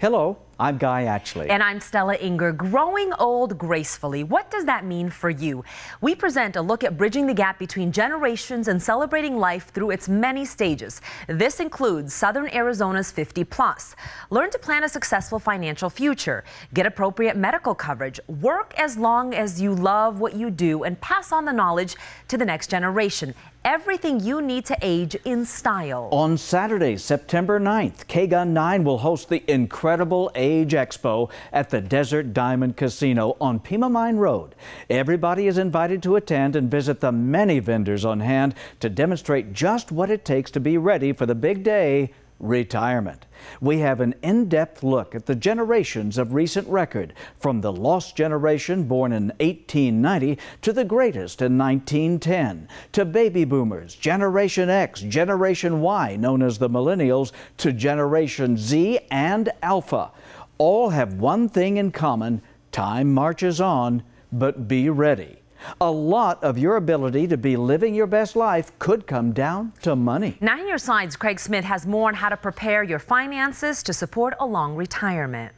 Hello, I'm Guy Atchley. And I'm Stella Inger. Growing old gracefully. What does that mean for you? We present a look at bridging the gap between generations and celebrating life through its many stages. This includes Southern Arizona's 50 plus. Learn to plan a successful financial future, get appropriate medical coverage, work as long as you love what you do, and pass on the knowledge to the next generation. Everything you need to age in style. On Saturday, September 9th, KGUN 9 will host the Incredible Age Expo at the Desert Diamond Casino on Pima Mine Road. Everybody is invited to attend and visit the many vendors on hand to demonstrate just what it takes to be ready for the big day, retirement. We have an in-depth look at the generations of recent record, from the lost generation born in 1890 to the greatest in 1910, to baby boomers, Generation X, Generation Y, known as the millennials, to Generation Z and Alpha. All have one thing in common: time marches on, but be ready. A lot of your ability to be living your best life could come down to money. 9 Your Side's Craig Smith has more on how to prepare your finances to support a long retirement.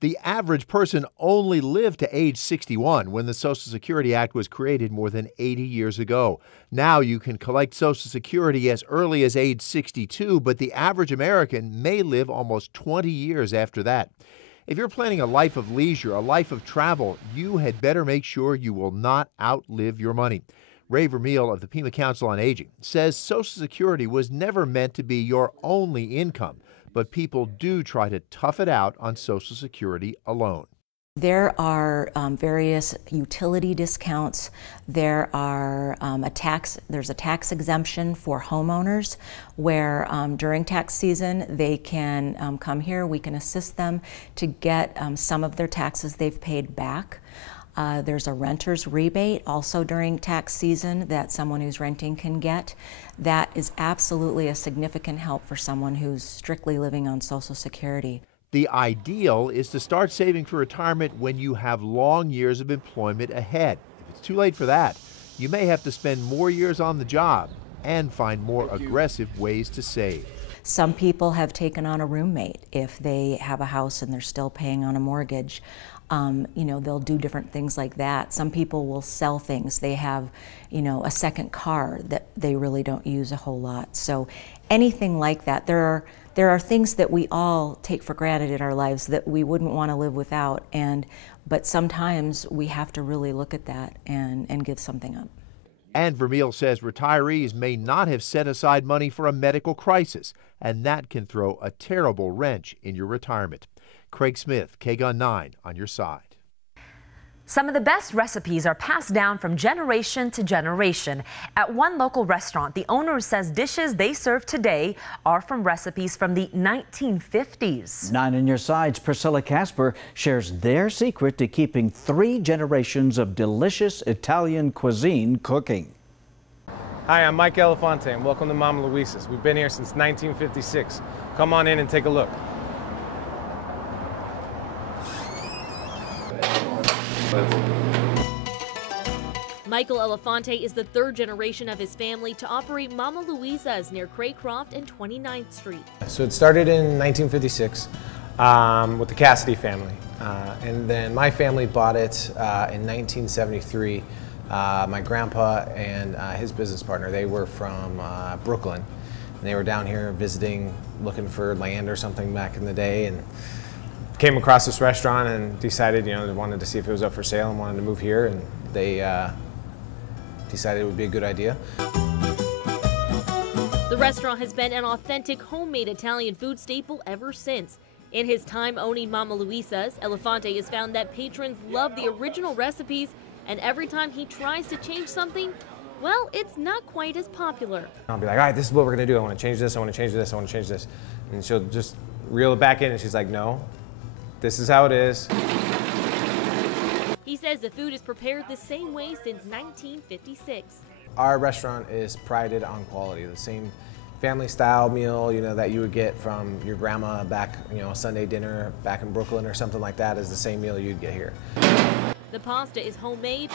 The average person only lived to age 61 when the Social Security Act was created more than 80 years ago. Now you can collect Social Security as early as age 62, but the average American may live almost 20 years after that. If you're planning a life of leisure, a life of travel, you had better make sure you will not outlive your money. Ray Vermeil of the Pima Council on Aging says Social Security was never meant to be your only income, but people do try to tough it out on Social Security alone. There are various utility discounts. There are there's a tax exemption for homeowners where during tax season they can come here. We can assist them to get some of their taxes they've paid back. There's a renter's rebate also during tax season that someone who's renting can get. That is absolutely a significant help for someone who's strictly living on Social Security. The ideal is to start saving for retirement when you have long years of employment ahead. If it's too late for that, you may have to spend more years on the job and find more aggressive ways to save. Some people have taken on a roommate if they have a house and they're still paying on a mortgage. They'll do different things like that. Some people will sell things. They have, a second car that they really don't use a whole lot. So anything like that. There are things that we all take for granted in our lives that we wouldn't want to live without, but sometimes we have to really look at that and give something up. And Vermeil says retirees may not have set aside money for a medical crisis, and that can throw a terrible wrench in your retirement. Craig Smith, KGUN 9 on your side. Some of the best recipes are passed down from generation to generation. At one local restaurant, the owner says dishes they serve today are from recipes from the 1950s. 9 on Your Side's Priscilla Casper shares their secret to keeping 3 generations of delicious Italian cuisine cooking. Hi, I'm Mike Elefante and welcome to Mama Luisa's. We've been here since 1956. Come on in and take a look. Michael Elefante is the 3rd generation of his family to operate Mama Luisa's near Craycroft and 29th Street. So it started in 1956 with the Cassidy family. And then my family bought it in 1973. My grandpa and his business partner, they were from Brooklyn. And they were down here visiting, looking for land or something back in the day, and came across this restaurant and decided, they wanted to see if it was up for sale and wanted to move here, and they decided it would be a good idea. The restaurant has been an authentic homemade Italian food staple ever since. In his time owning Mama Luisa's, Elefante has found that patrons love the original recipes, and every time he tries to change something, well, it's not quite as popular. I'll be like, all right, this is what we're gonna do. I wanna change this, I wanna change this, I wanna change this. And she'll just reel it back in and she's like, no, this is how it is. He says the food is prepared the same way since 1956. Our restaurant is prided on quality. The same family style meal, that you would get from your grandma back, a Sunday dinner back in Brooklyn or something like that is the same meal you'd get here. The pasta is homemade.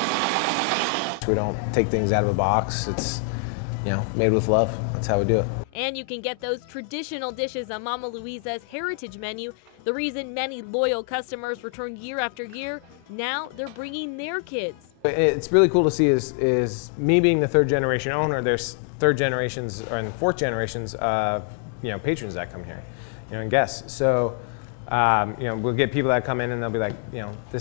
We don't take things out of a box. It's, made with love. That's how we do it. And you can get those traditional dishes on Mama Luisa's heritage menu. The reason many loyal customers return year after year, now they're bringing their kids. It's really cool to see is me being the third generation owner, there's third generations and fourth generations of patrons that come here, and guests. So we'll get people that come in and they'll be like,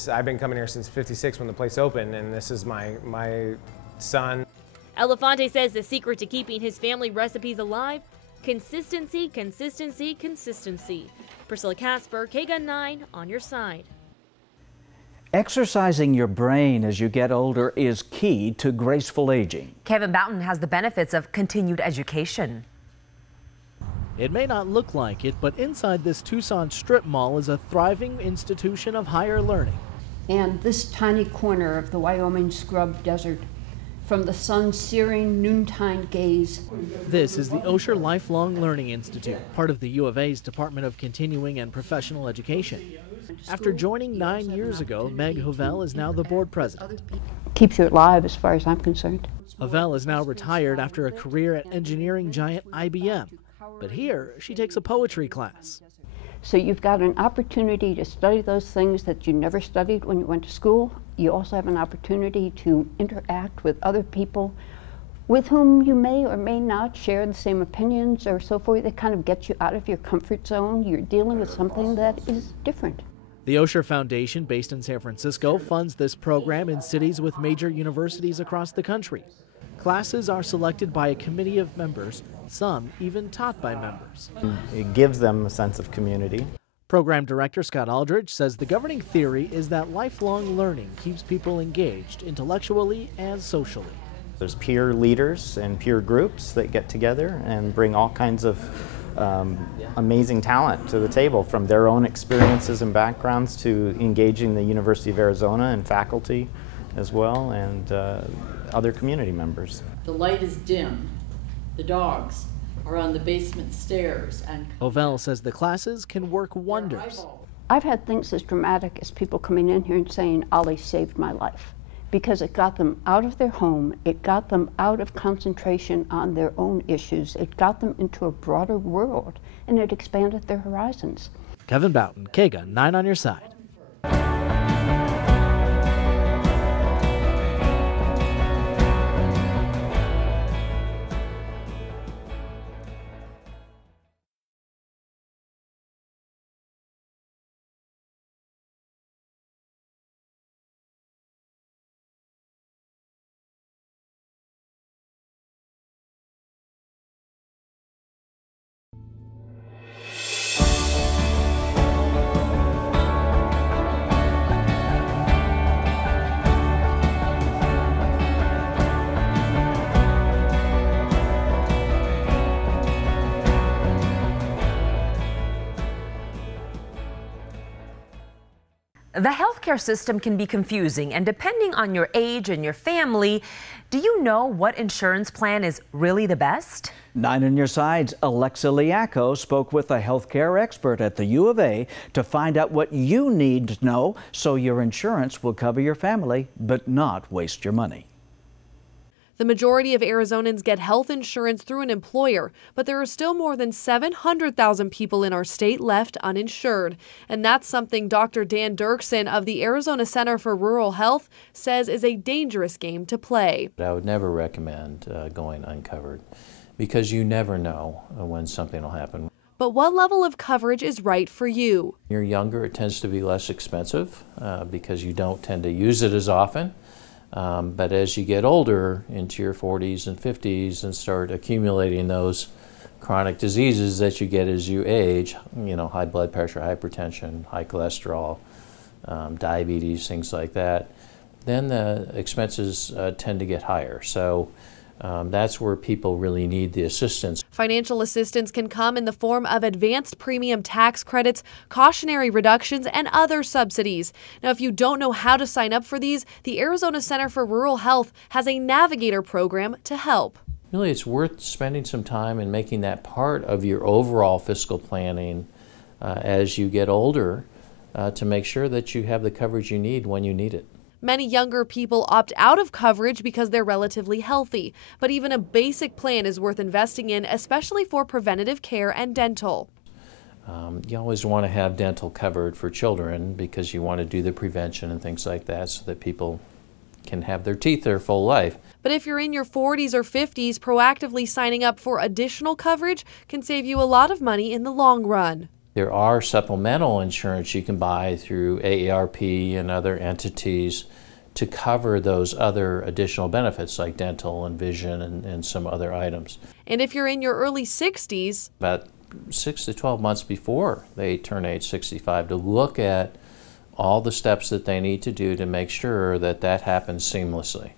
I've been coming here since '56 when the place opened, and this is my son. Elefante says the secret to keeping his family recipes alive: consistency, consistency, consistency. Priscilla Casper, KGUN 9 on your side. Exercising your brain as you get older is key to graceful aging. Kevin Boughton has the benefits of continued education. It may not look like it, but inside this Tucson strip mall is a thriving institution of higher learning. And this tiny corner of the Wyoming scrub desert, from the sun's searing noontime gaze. This is the Osher Lifelong Learning Institute, part of the U of A's Department of Continuing and Professional Education. After joining 9 years ago, Meg Hovell is now the board president. Keeps you alive as far as I'm concerned. Hovell is now retired after a career at engineering giant IBM. But here, she takes a poetry class. So you've got an opportunity to study those things that you never studied when you went to school. You also have an opportunity to interact with other people with whom you may or may not share the same opinions or so forth. They kind of get you out of your comfort zone. You're dealing with something that is different. The Osher Foundation, based in San Francisco, funds this program in cities with major universities across the country. Classes are selected by a committee of members, some even taught by members. It gives them a sense of community. Program Director Scott Aldridge says the governing theory is that lifelong learning keeps people engaged intellectually and socially. There's peer leaders and peer groups that get together and bring all kinds of amazing talent to the table, from their own experiences and backgrounds to engaging the University of Arizona and faculty as well, and other community members. The light is dim. The dogs are on the basement stairs. And Hovell says the classes can work wonders. I've had things as dramatic as people coming in here and saying, "Ollie saved my life," because it got them out of their home, it got them out of concentration on their own issues, it got them into a broader world, and it expanded their horizons. Kevin Boughton, KGUN 9 on your side. The healthcare system can be confusing, and depending on your age and your family, do you know what insurance plan is really the best? 9 on your side's Alexa Liaco spoke with a healthcare expert at the U of A to find out what you need to know so your insurance will cover your family but not waste your money. The majority of Arizonans get health insurance through an employer, but there are still more than 700,000 people in our state left uninsured. And that's something Dr. Dan Dirksen of the Arizona Center for Rural Health says is a dangerous game to play. I would never recommend going uncovered, because you never know when something will happen. But what level of coverage is right for you? When you're younger, it tends to be less expensive because you don't tend to use it as often. But as you get older, into your 40s and 50s, and start accumulating those chronic diseases that you get as you age, high blood pressure, hypertension, high cholesterol, diabetes, things like that, then the expenses tend to get higher. So that's where people really need the assistance. Financial assistance can come in the form of advanced premium tax credits, cautionary reductions, and other subsidies. Now, if you don't know how to sign up for these, the Arizona Center for Rural Health has a Navigator program to help. Really, it's worth spending some time and making that part of your overall fiscal planning as you get older to make sure that you have the coverage you need when you need it. Many younger people opt out of coverage because they're relatively healthy, but even a basic plan is worth investing in, especially for preventative care and dental. You always want to have dental covered for children because you want to do the prevention and things like that so that people can have their teeth their full life. But if you're in your 40s or 50s, proactively signing up for additional coverage can save you a lot of money in the long run. There are supplemental insurance you can buy through AARP and other entities to cover those other additional benefits like dental and vision and some other items. And if you're in your early 60s, about 6 to 12 months before they turn age 65, to look at all the steps that they need to do to make sure that that happens seamlessly.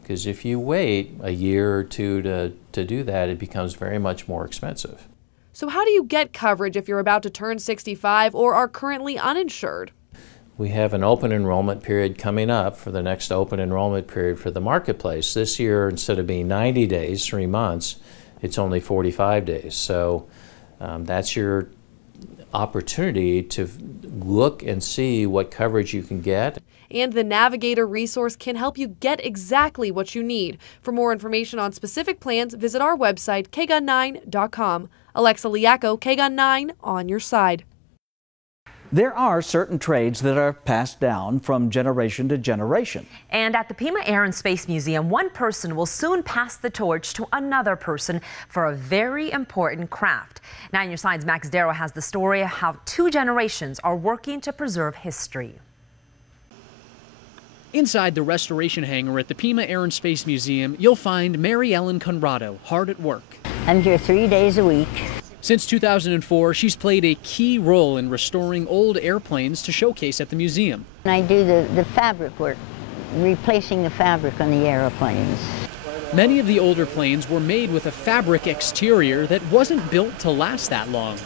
Because if you wait a year or two to do that, it becomes very much more expensive. so how do you get coverage if you're about to turn 65 or are currently uninsured? We have an open enrollment period coming up for the next open enrollment period for the marketplace. This year, instead of being 90 days, 3 months, it's only 45 days. So that's your opportunity to look and see what coverage you can get. And the Navigator resource can help you get exactly what you need. For more information on specific plans, visit our website, kgun9.com. Alexa Liaco, KGUN 9, on your side. There are certain trades that are passed down from generation to generation. And at the Pima Air and Space Museum, one person will soon pass the torch to another person for a very important craft. 9 Your Side's Max Darrow has the story of how 2 generations are working to preserve history. Inside the restoration hangar at the Pima Air and Space Museum, you'll find Mary Ellen Conrado hard at work. I'm here 3 days a week. Since 2004, she's played a key role in restoring old airplanes to showcase at the museum. I do the fabric work, replacing the fabric on the airplanes. Many of the older planes were made with a fabric exterior that wasn't built to last that long.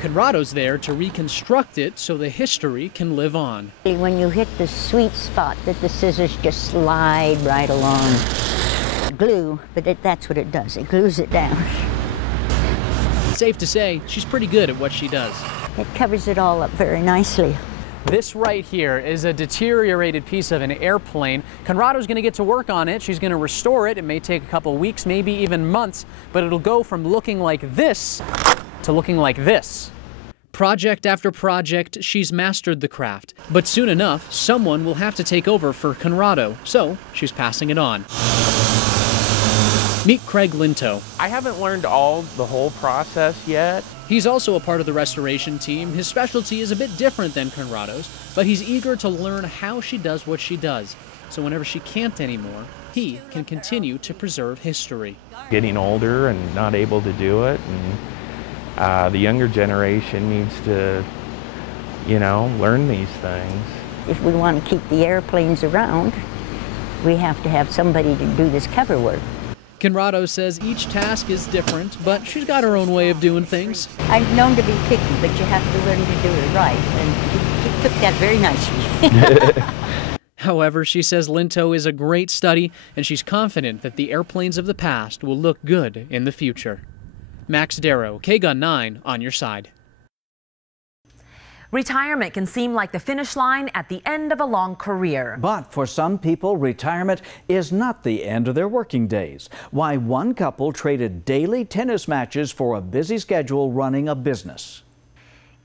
Conrado's there to reconstruct it so the history can live on. When you hit the sweet spot that the scissors just slide right along. Glue, but that's what it does. It glues it down. Safe to say, she's pretty good at what she does. It covers it all up very nicely. This right here is a deteriorated piece of an airplane. Conrado's going to get to work on it. She's going to restore it. It may take a couple weeks, maybe even months, but it'll go from looking like this to looking like this. Project after project, she's mastered the craft. But soon enough, someone will have to take over for Conrado, so she's passing it on. Meet Craig Linto. I haven't learned the whole process yet. He's also a part of the restoration team. His specialty is a bit different than Conrado's, but he's eager to learn how she does what she does. So whenever she can't anymore, he can continue to preserve history. Getting older and not able to do it, and the younger generation needs to, learn these things. If we want to keep the airplanes around, we have to have somebody to do this cover work. Conrado says each task is different, but she's got her own way of doing things. I'm known to be picky, but you have to learn to do it right, and he took that very nicely. However, she says Linto is a great study, and she's confident that the airplanes of the past will look good in the future. Max Darrow, KGUN 9, on your side. Retirement can seem like the finish line at the end of a long career. But for some people, retirement is not the end of their working days. Why one couple traded daily tennis matches for a busy schedule running a business.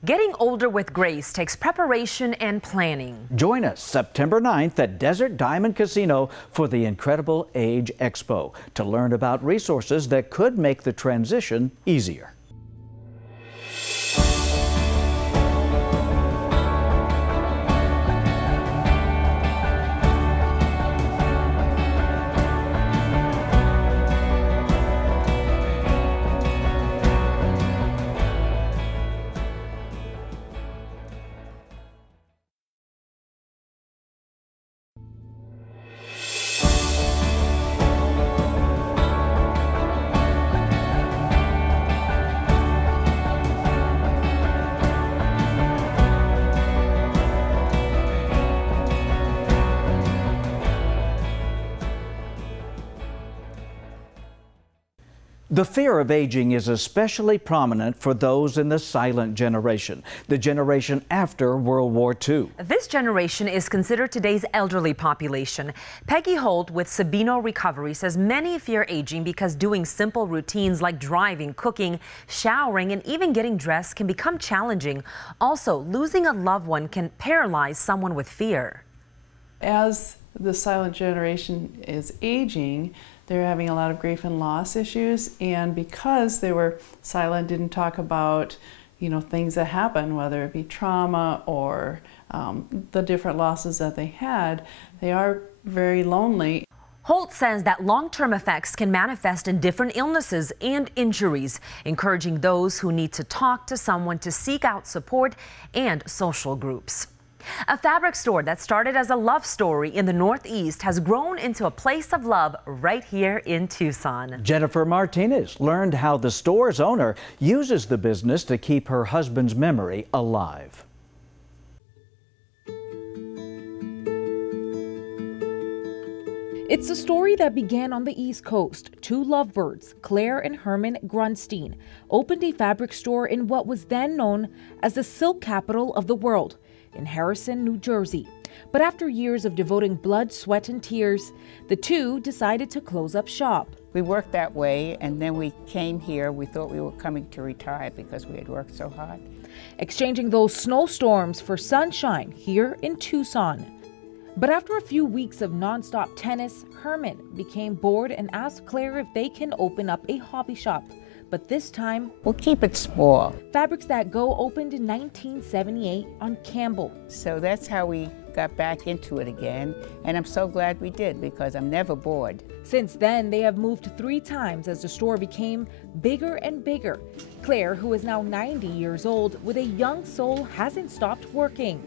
Getting older with grace takes preparation and planning. Join us September 9th at Desert Diamond Casino for the Incredible Age Expo to learn about resources that could make the transition easier. The fear of aging is especially prominent for those in the silent generation, the generation after World War II. This generation is considered today's elderly population. Peggy Holt with Sabino Recovery says many fear aging because doing simple routines like driving, cooking, showering, and even getting dressed can become challenging. Also, losing a loved one can paralyze someone with fear. As the silent generation is aging, they're having a lot of grief and loss issues, and because they were silent, didn't talk about, things that happen, whether it be trauma or the different losses that they had, they are very lonely. Holt says that long-term effects can manifest in different illnesses and injuries, encouraging those who need to talk to someone to seek out support and social groups. A fabric store that started as a love story in the Northeast has grown into a place of love right here in Tucson. Jennifer Martinez learned how the store's owner uses the business to keep her husband's memory alive. It's a story that began on the East Coast. Two lovebirds, Claire and Herman Grunstein, opened a fabric store in what was then known as the silk capital of the world, in Harrison, New Jersey. But after years of devoting blood, sweat, and tears, the two decided to close up shop. We worked that way, and then we came here. We thought we were coming to retire because we had worked so hard. Exchanging those snowstorms for sunshine here in Tucson. But after a few weeks of nonstop tennis, Herman became bored and asked Claire if they can open up a hobby shop. But this time, we'll keep it small. Fabrics That Go opened in 1978 on Campbell. So that's how we got back into it again, and I'm so glad we did because I'm never bored. Since then, they have moved 3 times as the store became bigger and bigger. Claire, who is now 90 years old, with a young soul, hasn't stopped working.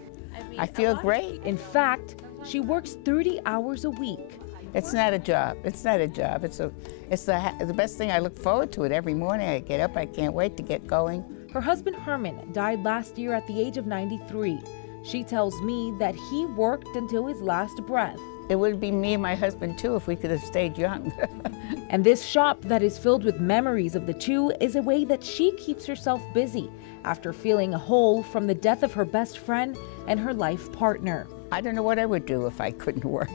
I feel great. In fact, she works 30 hours a week. It's not a job. It's not a job. It's the best thing. I look forward to it every morning. I get up. I can't wait to get going. Her husband Herman died last year at the age of 93. She tells me that he worked until his last breath. It would be me and my husband too if we could have stayed young. And this shop that is filled with memories of the two is a way that she keeps herself busy after feeling a hole from the death of her best friend and her life partner. I don't know what I would do if I couldn't work.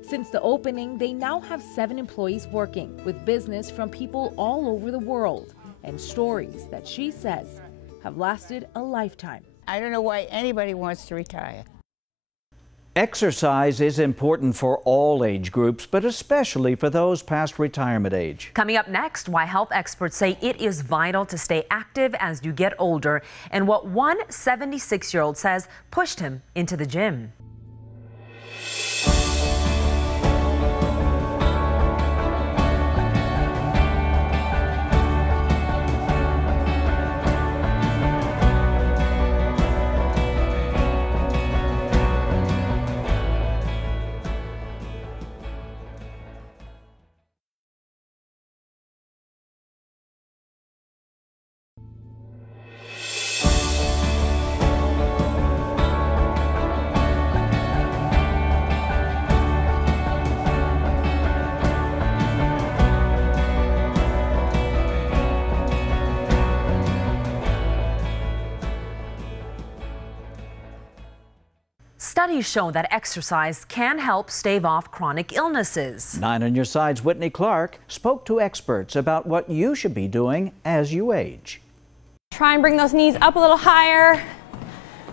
Since the opening, they now have 7 employees working, with business from people all over the world, and stories that she says have lasted a lifetime. I don't know why anybody wants to retire. Exercise is important for all age groups, but especially for those past retirement age. Coming up next, why health experts say it is vital to stay active as you get older, and what one 76-year-old says pushed him into the gym. Studies show that exercise can help stave off chronic illnesses. 9 on Your Side's Whitney Clark spoke to experts about what you should be doing as you age. Try and bring those knees up a little higher.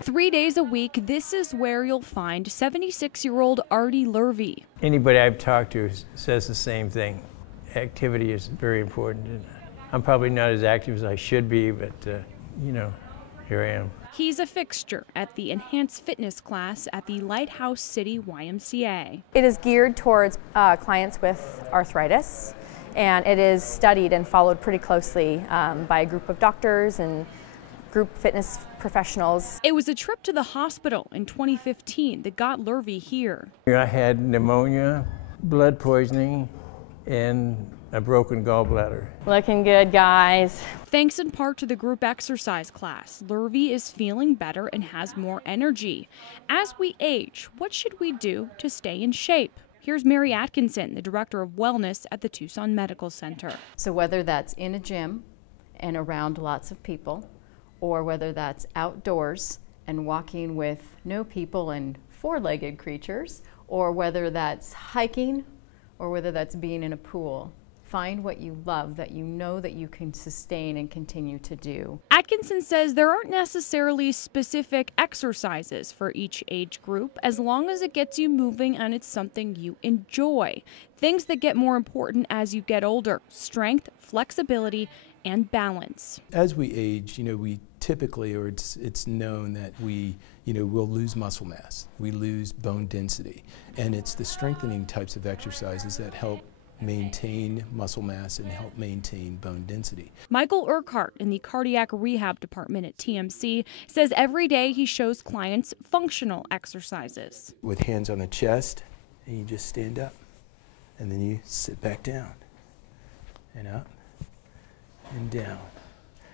3 days a week, this is where you'll find 76-year-old Artie Lurvy. Anybody I've talked to says the same thing. Activity is very important. I'm probably not as active as I should be, but here I am. He's a fixture at the Enhanced Fitness class at the Lighthouse City YMCA. It is geared towards clients with arthritis, and it is studied and followed pretty closely by a group of doctors and group fitness professionals. It was a trip to the hospital in 2015 that got Lurvy here. I had pneumonia, blood poisoning, and a broken gallbladder. Looking good, guys. Thanks in part to the group exercise class, Lurvy is feeling better and has more energy. As we age, what should we do to stay in shape? Here's Mary Atkinson, the Director of Wellness at the Tucson Medical Center. So whether that's in a gym and around lots of people, or whether that's outdoors and walking with no people and four-legged creatures, or whether that's hiking, or whether that's being in a pool, find what you love that you know that you can sustain and continue to do. Atkinson says there aren't necessarily specific exercises for each age group, as long as it gets you moving and it's something you enjoy. Things that get more important as you get older: strength, flexibility, and balance. As we age, we typically, or it's known that we, we'll lose muscle mass, we lose bone density, and it's the strengthening types of exercises that help maintain muscle mass and help maintain bone density. Michael Urquhart in the cardiac rehab department at TMC says every day he shows clients functional exercises. With hands on the chest, and you just stand up, and then you sit back down, and up, and down.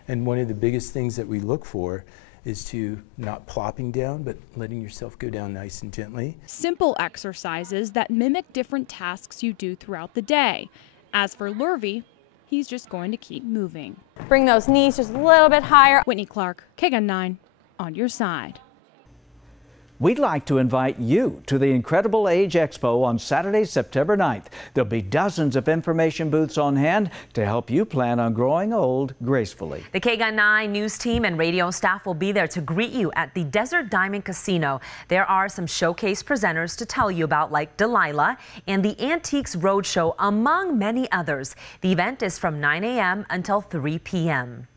And one of the biggest things that we look for is to not plopping down, but letting yourself go down nice and gently. Simple exercises that mimic different tasks you do throughout the day. As for Lurvy, he's just going to keep moving. Bring those knees just a little bit higher. Whitney Clark, KGUN 9, on your side. We'd like to invite you to the Incredible Age Expo on Saturday, September 9th. There'll be dozens of information booths on hand to help you plan on growing old gracefully. The KGUN 9 news team and radio staff will be there to greet you at the Desert Diamond Casino. There are some showcase presenters to tell you about, like Delilah and the Antiques Roadshow, among many others. The event is from 9 a.m. until 3 p.m.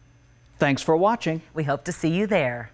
Thanks for watching. We hope to see you there.